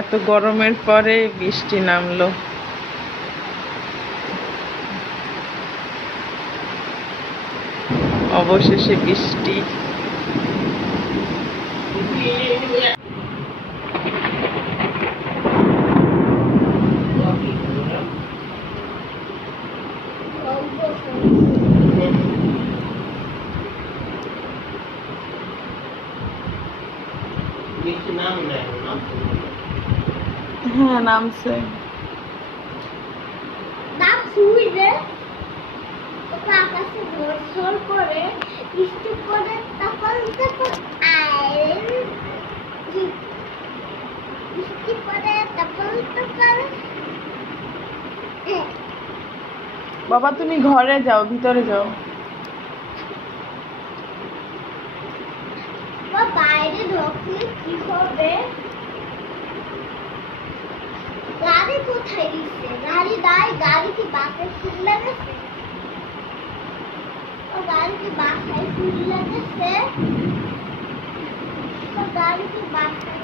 এত গরমের পরে বৃষ্টি নামলো। অবশেষে বৃষ্টি। হ্যাঁ নামছে। বাবা তুমি ঘরে যাও, ভিতরে যাও। বাইরে ঢুকলে কি হবে? গাড়ি কোথায় দিচ্ছে? গাড়ি গাড়ি কি বাসায় ফুল লাগাচ্ছে? গাড়ি কি বাসায় ফুল লাগাচ্ছে? গাড়ি কি বাসায়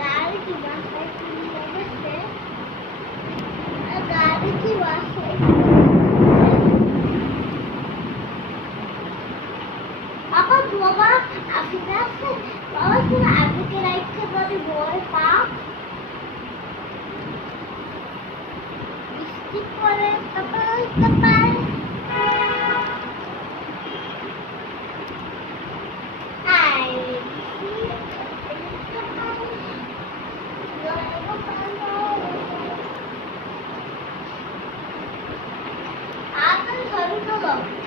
গাড়ি কি বাসায় ফুল লাগাচ্ছে? গাড়ি কি বাসায় বাবা আপনি আছে বাবা শুনে আজকে রাইখে যদি বই পা বৃষ্টি পড়ে তারপর आप घरी चलो